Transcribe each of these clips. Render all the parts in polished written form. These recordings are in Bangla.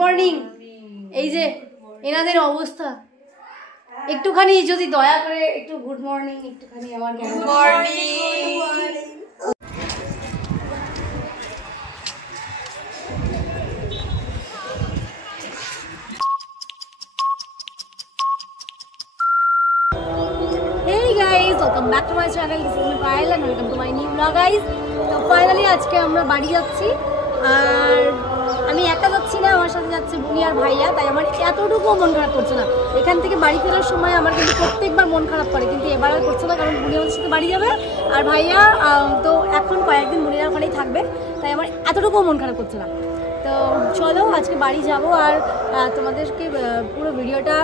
মর্নিং। এই যে এনাদের অবস্থা, একটুখানি যদি দয়া করে একটু গুড মর্নিং একটুখানি আমার good morning. Hey guys, welcome back to my channel. This is my Payal and welcome to my new vlog guys. তো ফাইনালি আজকে আমরা বাড়ি যাচ্ছি, আর আমি একা যাচ্ছি না, আমার সাথে যাচ্ছে বুনি আর ভাইয়া। তাই আমার এতটুকুও মন খারাপ করছে না। এখান থেকে বাড়ি ফেরার সময় আমার কিন্তু প্রত্যেকবার মন খারাপ করে, কিন্তু এবার আর করছে না, কারণ বুনি আমাদের সাথে বাড়ি যাবে আর ভাইয়া তো এখন কয়েকদিন বুনির ওখানেই থাকবে, তাই আমার এতটুকুও মন খারাপ করছে না। তো চলো আজকে বাড়ি যাব আর তোমাদেরকে পুরো ভিডিওটা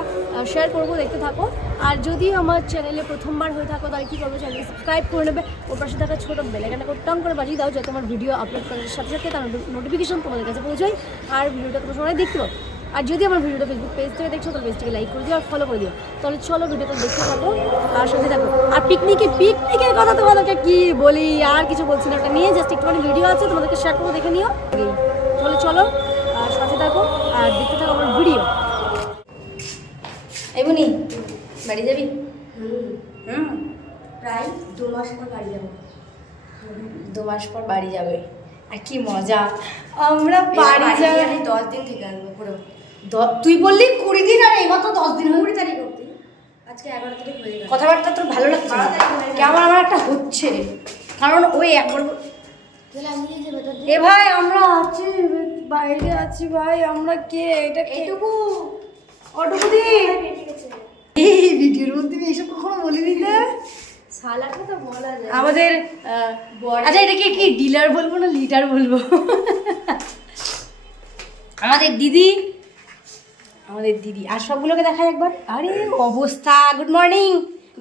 শেয়ার করবো, দেখতে থাকো। আর যদি আমার চ্যানেলে প্রথমবার হয়ে থাকো তাহলে কী করবো, চ্যানেলকে সাবস্ক্রাইব করে নেবে, ওর পাশে থাকা ছোটো বেলাইকনটা টং করে বাজিয়ে দাও, যাতে আমার ভিডিও আপলোড করার সাথে সাথে তার নোটিফিকেশন তোমাদের কাছে পৌঁছায় আর ভিডিওটা তোমরা সবাই দেখতে পাবো। আর যদি আমার ভিডিওটা ফেসবুক পেজ থেকে দেখছো তাহলে পেজটিকে লাইক করে দিও আর ফলো করে দিও। তাহলে চলো ভিডিওটা দেখতে থাকো আর সাথে থাকো। আর পিকনিকের কথা তোমাদেরকে কি বলি, আর কিছু বলছি না, ওটা নিয়ে জাস্ট একটুখানি ভিডিও আছে, তোমাদেরকে শেয়ার করবো, দেখে নিও। তাহলে চলো আর সাথে থাকো আর দেখতে থাকো আমার ভিডিও। এমনি বাড়ি যাবি? প্রায় 2 মাস পর বাড়ি যাবো। 2 মাস পর বাড়ি যাবে, আর কি মজা। আমরা বাড়ি যাই 10 দিন থেকে আসবো পুরো। তুই বললি 20 দিন, আর এবার তো 10 দিন। 20 তারিখ অবধি, আজকে 11 তারিখ হয়ে গেল। কথাবার্তা তোর ভালো লাগছে না? কেমন আমার একটা হচ্ছে রে, কারণ ওই একবার এ ভাই আমরা আছি বাইরে আছি ভাই, আমরা কে এটা এটুকু অটুকু দি এই ভিডিওর মধ্যে এইসব কখনো বলিনি না, সালাটা তো বলা যায় আমাদের। আচ্ছা এটাকে কি ডিলার বলবো না লিডার বলবো? আমাদের দিদি আর সবগুলোকে দেখাই একবার। আরে অবস্থা, গুড মর্নিং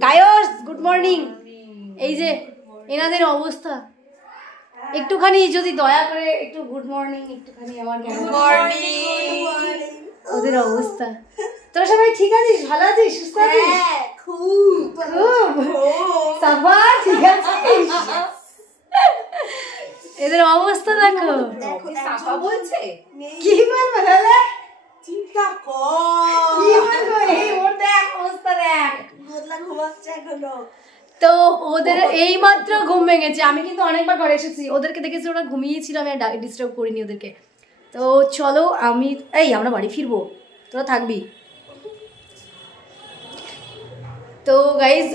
গায়স, গুড মর্নিং। এই যে এনাদের অবস্থা, একটুখানি যদি দয়া করে একটু গুড মর্নিং একটুখানি আমার গুড মর্নিং। ওদের অবস্থা। তোরা সবাই ঠিক আছিস, ভালো আছিস, সুস্থ আছিস? খুব সাবা ঠিক আছিস? এদের অবস্থা দেখো, সাবা বলছে কি বলবো তাহলে, চিন্তা কর কি বলবো, এই ওর দেখ অবস্থা দেখ, বদলা ঘুমাচ্ছে এখনো। তো ওদের এই মাত্র ঘুম ভেঙেছে। আমি কিন্তু অনেকবার ঘরে এসেছি, ওদেরকে দেখেছি ওরা ঘুমিয়েছিল, আমি ডিস্টার্ব করিনি ওদেরকে। তো চলো আমরা বাড়ি ফিরবো, তোরা থাকবি। তো গাইজ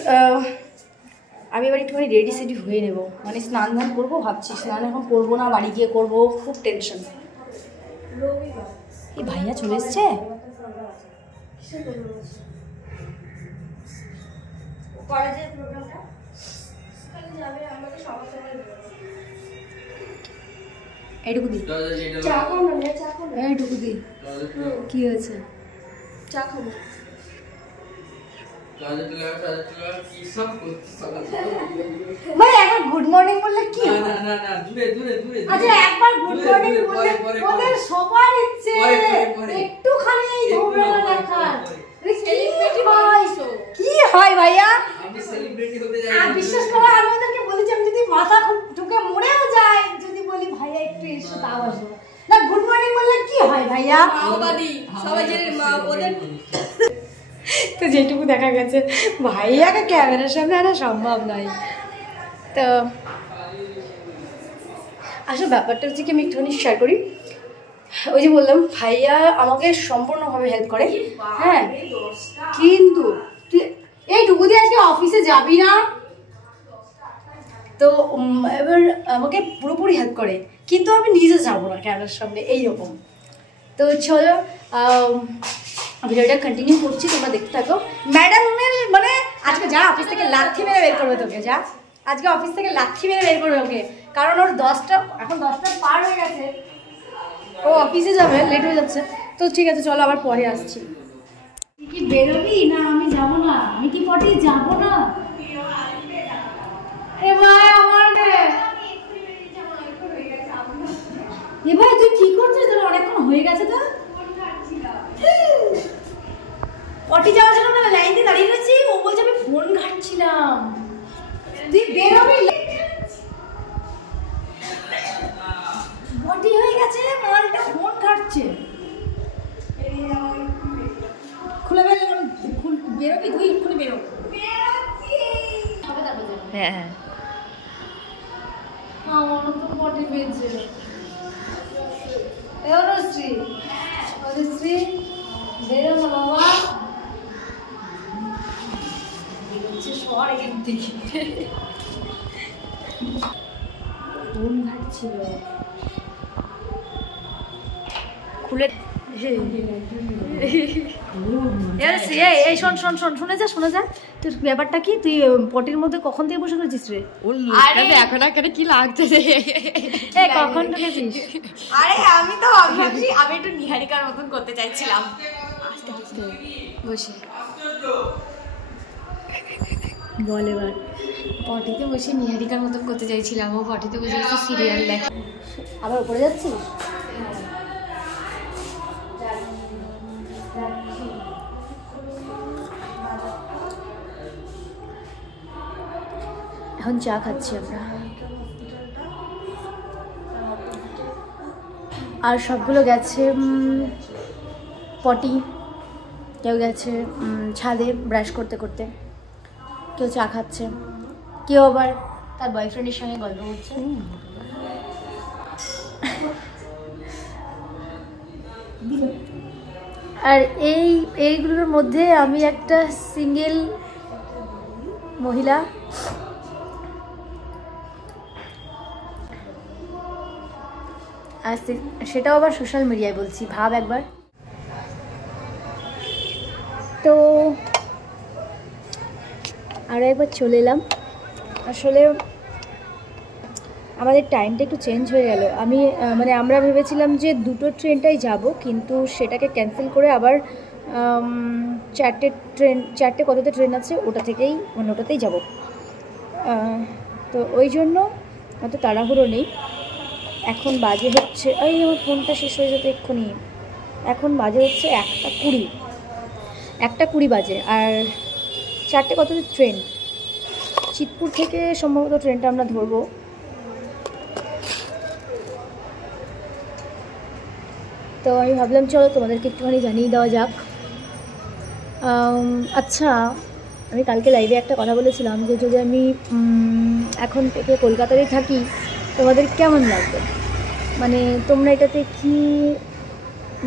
আমি এবার একটুখানি রেডি সেডি হয়ে নেবো, মানে স্নান ধান করবো ভাবছি। স্নান এখন করবো না, বাড়ি গিয়ে করবো, খুব টেনশন। এই ভাইয়া চলে এসছে, কলেজের প্রোগ্রামটা যাবে, আমাদের সবার সবাই এইটুকু দি, চা খাবো না, চা খাবো না, এইটুকু দি। কি হয়েছে? চা খাবো। ভাই একবার গুড মর্নিং বললে কি? আচ্ছা একবার গুড মর্নিং বললে ওদের সবার ইচ্ছে একটুখানি এই ঝোমরাটা দেখার। কি হয় ভাইয়া? বিশ্বাস করো, আমি ওদেরকে বলেছি আমি যদি মাথা ঢুকে মরেও যায়, যদি বলি ভাইয়া একটু এসো, তাও আসবো না। গুড মর্নিং বললে কি হয় ভাইয়া? সবাই জেনে ওদের তো যেটুকু দেখা গেছে ভাইয়াকে ক্যামেরার সামনে আনা সম্ভব নয়। তো আসলে ব্যাপারটা হচ্ছে কি, আমি একটুখানি শেয়ার করি। ওই যে বললাম ভাইয়া আমাকে সম্পূর্ণভাবে হেল্প করে, হ্যাঁ, কিন্তু তুই এইটুকু দিয়ে আজকে অফিসে যাবি না, তো এবার আমাকে পুরোপুরি হেল্প করে, কিন্তু আমি নিজে যাবো না ক্যামেরার সামনে, এইরকম। তো চলো ভিডিওটা কন্টিনিউ করছি, তোমরা দেখতে থাকো। ম্যাডামের মানে আজকে যা অফিস থেকে লাথি মেরে বের করবে তোকে, যা আজকে অফিস থেকে লাথি মেরে বের করবে ওকে, কারণ ওর 10টা এখন 10টা পার হয়ে গেছে, ও অফিসে যাবে, লেট হয়ে যাচ্ছে। তো ঠিক আছে চলো আবার পরে আসছি। তুই কি বেরোবি না? আমি যাবো না, আমি কি পটি যাবো না। এ ভাই আমার এ ভাই তুই কি করছিস? তোর অনেকক্ষণ হয়ে গেছে তো। পটি যাওয়ার জন্য আমরা লাইন দিয়ে দাঁড়িয়ে রয়েছি, ও বলছে আমি ফোন ঘাটছিলাম। তুই বেরোবি, পটি হয়ে গেছে, মালটা ফোন ঘাটছে। হ্যাঁ আমার তো পটি পেয়েছে শ্রী শ্রী বেরো না বাবা হচ্ছে সর এখান থেকে ঘুম ঘাটছিল খুলে এই শোন শোন শোন শুনে যা তোর ব্যাপারটা কি তুই পটির মধ্যে কখন থেকে বসে করেছিস রে ওর মুখটা এখন এখানে কি লাগছে কখন ঢুকেছিস আরে আমি তো ভাবছি আমি একটু নিহারিকার মতন করতে চাইছিলাম আস্তে আস্তে বসে বল এবার পটিতে বসে নিহারিকার মতন করতে চাইছিলাম ও পটিতে বসে বসে সিরিয়াল দেখে আবার উপরে যাচ্ছিস এখন চা খাচ্ছি আমরা আর সবগুলো গেছে পটি কেউ গেছে ছাদে ব্রাশ করতে করতে কেউ চা খাচ্ছে কেউ আবার তার বয়ফ্রেন্ডের সঙ্গে গল্প করছে আর এইগুলোর মধ্যে আমি একটা সিঙ্গেল মহিলা আর সেটাও আবার সোশ্যাল মিডিয়ায় বলছি ভাব একবার তো আরও একবার চলে এলাম আসলে আমাদের টাইমটা একটু চেঞ্জ হয়ে গেল আমি মানে আমরা ভেবেছিলাম যে দুটো ট্রেনটাই যাব কিন্তু সেটাকে ক্যান্সেল করে আবার চারটে কততে ট্রেন আছে ওটা থেকেই মানে ওটাতেই যাব তো ওই জন্য অত তাড়াহুড়ো নেই এখন বাজে হচ্ছে এই আমার ফোনটা শেষ হয়ে যেত এক্ষুনি এখন বাজে হচ্ছে 1:20 বাজে আর চারটে কততে ট্রেন চিতপুর থেকে সম্ভবত ট্রেনটা আমরা ধরবো তো আমি ভাবলাম চলো তোমাদেরকে একটুখানি জানিয়ে দেওয়া যাক আচ্ছা আমি কালকে লাইভে একটা কথা বলেছিলাম যে যদি আমি এখন থেকে কলকাতাতেই থাকি তোমাদের কেমন লাগবে মানে তোমরা এটাতে কি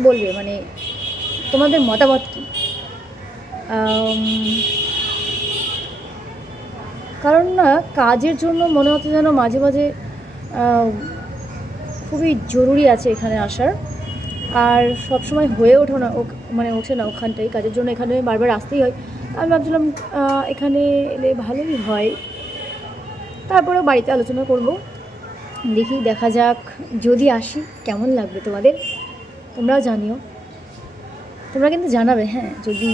বলবে মানে তোমাদের মতামত কী কারণ না কাজের জন্য মনে হচ্ছে যেন মাঝে মাঝে খুবই জরুরি আছে এখানে আসার আর সবসময় হয়ে ওঠে না ওখানটাই কাজের জন্য এখানে বারবার আসতেই হয় আমি ভাবছিলাম এখানে এলে ভালোই হয় তারপরেও বাড়িতে আলোচনা করব দেখা যাক যদি আসি কেমন লাগবে তোমাদের তোমরাও জানিও তোমরা কিন্তু জানাবে হ্যাঁ যদি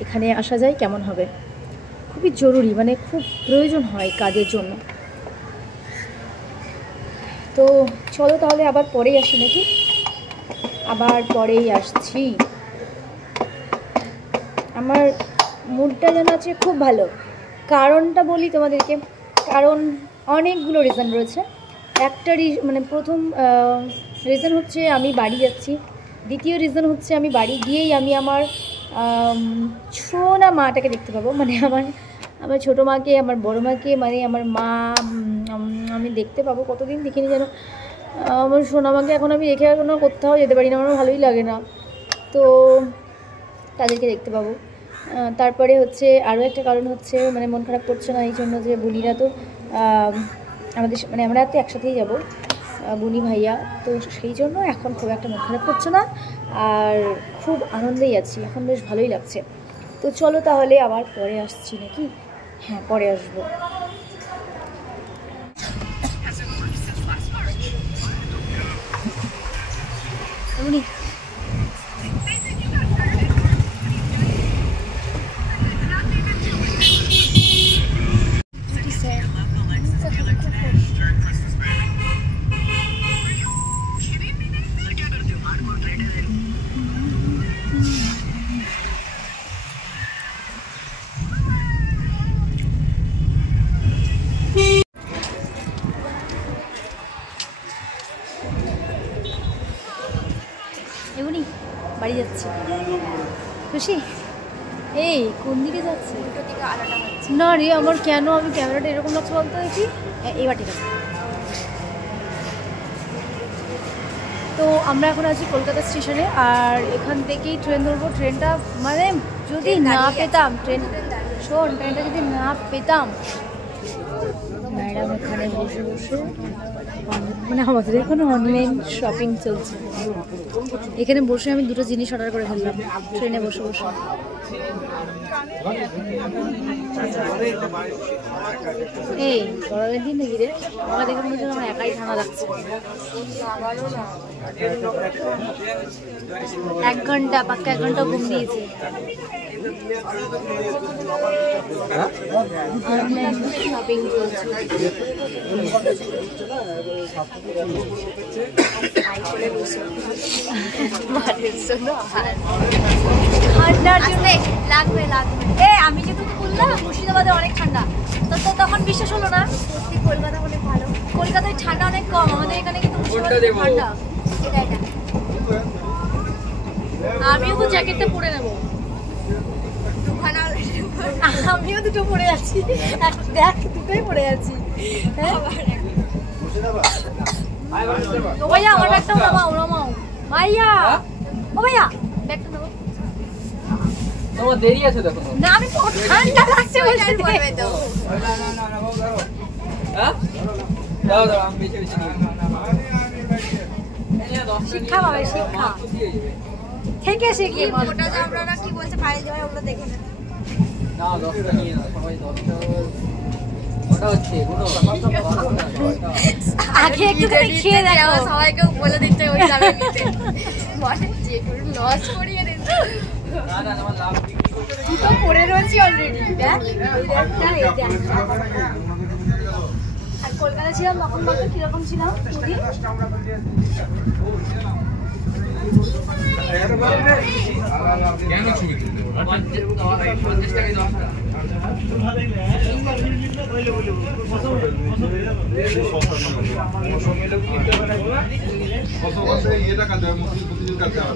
এখানে আসা যায় কেমন হবে খুবই জরুরি মানে খুব প্রয়োজন হয় কাজের জন্য তো চলো তাহলে আবার পরেই আসি নাকি আবার পরেই আসছি আমার মুডটা যেন আছে খুব ভালো কারণটা বলি তোমাদেরকে কারণ অনেকগুলো রিজন রয়েছে একটা মানে প্রথম রিজন হচ্ছে আমি বাড়ি যাচ্ছি দ্বিতীয় রিজন হচ্ছে আমি বাড়ি গিয়েই আমি আমার ছোনা মাটাকে দেখতে পাবো মানে আমার ছোটো মাকে আমার বড়ো মাকে মানে আমার মা আমি দেখতে পাবো কতদিন দেখিনি যেন আমার সোনামাকে এখন আমি রেখে এখনও কোথাও যেতে পারি না আমার ভালোই লাগে না তো তাদেরকে দেখতে পাবো তারপরে হচ্ছে আরও একটা কারণ হচ্ছে মানে মন খারাপ করছে না এই জন্য যে বুনিরা তো আমাদের মানে আমরা তো একসাথেই যাবো বুনি ভাইয়া তো সেই জন্য এখন খুব একটা মন খারাপ করছে না আর খুব আনন্দেই আছি এখন বেশ ভালোই লাগছে তো চলো তাহলে আবার পরে আসছি নাকি হ্যাঁ পরে আসবো বুনি বাড়ি যাচ্ছি খুশি এই কোন দিকে যাচ্ছে? দুটো দিকে আলাদা হচ্ছে। না রে আমার কেন আমি ক্যামেরাটা এরকম লাগছে বলতে দেখি। এবার ঠিক আছে। তো আমরা এখন আছি কলকাতা স্টেশনে আর এখান থেকেই ট্রেন ধরবো। ট্রেনটা মানে যদি না পেতাম ট্রেনটা যদি না পেতাম ম্যাডাম এখানে বসে বসে মানে আমাদের এখানে অনলাইন শপিং চলছে। এখানে বসে আমি দুটো জিনিস অর্ডার করে ফেললাম ট্রেনে বসে বসে। এই গরমের দিন নাকি রে? আমার দেখে মনে হচ্ছে আমার একাই ঠান্ডা লাগছে। 1 ঘন্টা পাক্কা 1 ঘন্টা ঘুম দিয়েছে। অনলাইন শপিং চলছে। ঠান্ডার জন্য লাগবে লাগবে। আমি যে তোকে বললাম মুর্শিদাবাদে অনেক ঠান্ডা, তো তখন বিশ্বাস হলো না? সত্যি কলকাতা অনেক ভালো। কলকাতায় ঠান্ডা অনেক কম, আমাদের এখানে কিন্তু মুর্শিদাবাদে ঠান্ডা। এটা আমিও তো জ্যাকেটটা পরে নেবো। আমিও দুটো পরে আছি, দেখ দুটোই পরে আছি। ও ভাইয়া আমার ব্যাগটা নামাও ভাইয়া। ও ভাইয়া ব্যাগটা নামাও। তোমার দেরি আছে দেখো। না আমি ঠান্ডা লাগছে বলতে পড়বে তো। হ্যাঁ দাও আমি বেঁচে বেঁচে শিক্ষা পাবে শিক্ষা থেকে শিখি। ওটা যে আমরা কি বলছে ফাইল দেওয়া ওগুলো দেখে না। না 10টা নিয়ে না সবাই 10টা ওটা হচ্ছে আগে একটু করে খেয়ে দেখো। সবাইকে বলে দিতে ওই যাবে নিতে বলে যে করে লস করিয়ে দেন। না না আমার লাভ দুটো পরে রয়েছি অলরেডি। দেখ এই দেখ। আর কলকাতা ছিলাম তখন বলতো কিরকম ছিলাম? কেন ছবি তুলতে 50 টাকায় 10টা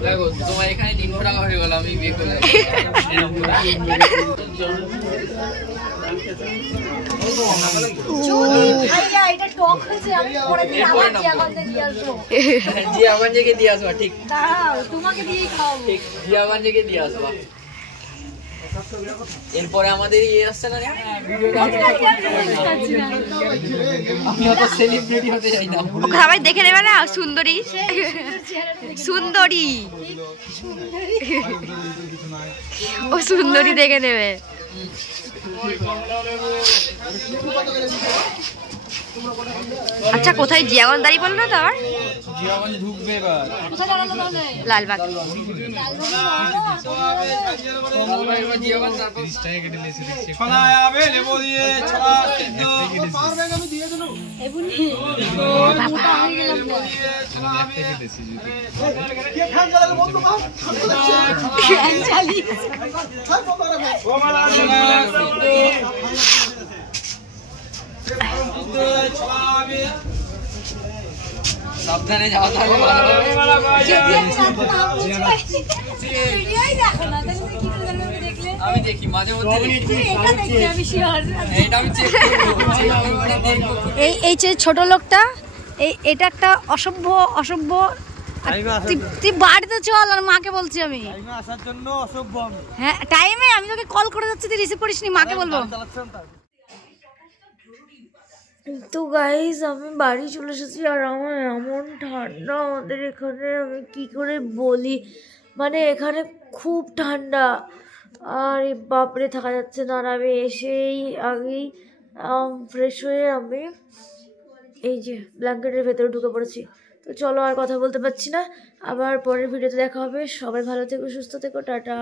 দেখো তোমার এখানে 300 টাকা হয়ে গেল। আমি বিয়ে করলাম এটা টক হয়েছে আমি পরে দিয়ে আবার জিয়াগঞ্জে দিয়ে আসবো। জিয়াগঞ্জে দিয়ে আসবা। ঠিক দাঁড়াও তোমাকে দিয়েই খাওয়াবো। ঠিক জিয়াগঞ্জে দিয়ে আসবা। এরপরে আমাদের ইয়ে আসছে না আমি অত সেলিব্রিটি হতে চাই না। সবাই দেখে নেবে না সুন্দরী সুন্দরী ও সুন্দরী দেখে নেবে। আচ্ছা কোথায় জিয়াগঞ্জ দাঁড়িয়ে পড়লো না তো আবার? জিয়াগঞ্জ ঢুকবে এবার। কোথায় দাঁড়ানো তাহলে? লালবাগ। জিয়াগঞ্জ তারপর সাবধানে যাওয়া থাকবে ভালো হবে। আমি দেখি মাঝে মধ্যে এটা আমি চেক করব। এই যে ছোট লোকটা এটা একটা অসভ্য তুই বাড়িতে চল। আর মাকে বলছি আমি আসার জন্য অসভ্য আমি। হ্যাঁ টাইমে আমি তোকে কল করে যাচ্ছি, তুই রিসিভ করিসনি, মাকে বলবো। তো গাইজ আমি বাড়ি চলে এসেছি আর আমার এমন ঠান্ডা আমাদের এখানে আমি কি করে বলি, মানে এখানে খুব ঠান্ডা আর বাপরে থাকা যাচ্ছে না। আর আমি এসেই আগেই ফ্রেশ হয়ে আমি এই যে ব্ল্যাঙ্কেটের ভেতরে ঢুকে পড়েছি। তো চলো আর কথা বলতে পারছি না, আবার পরের ভিডিওতে দেখা হবে। সবাই ভালো থেকো, সুস্থ থেকো, টাটা।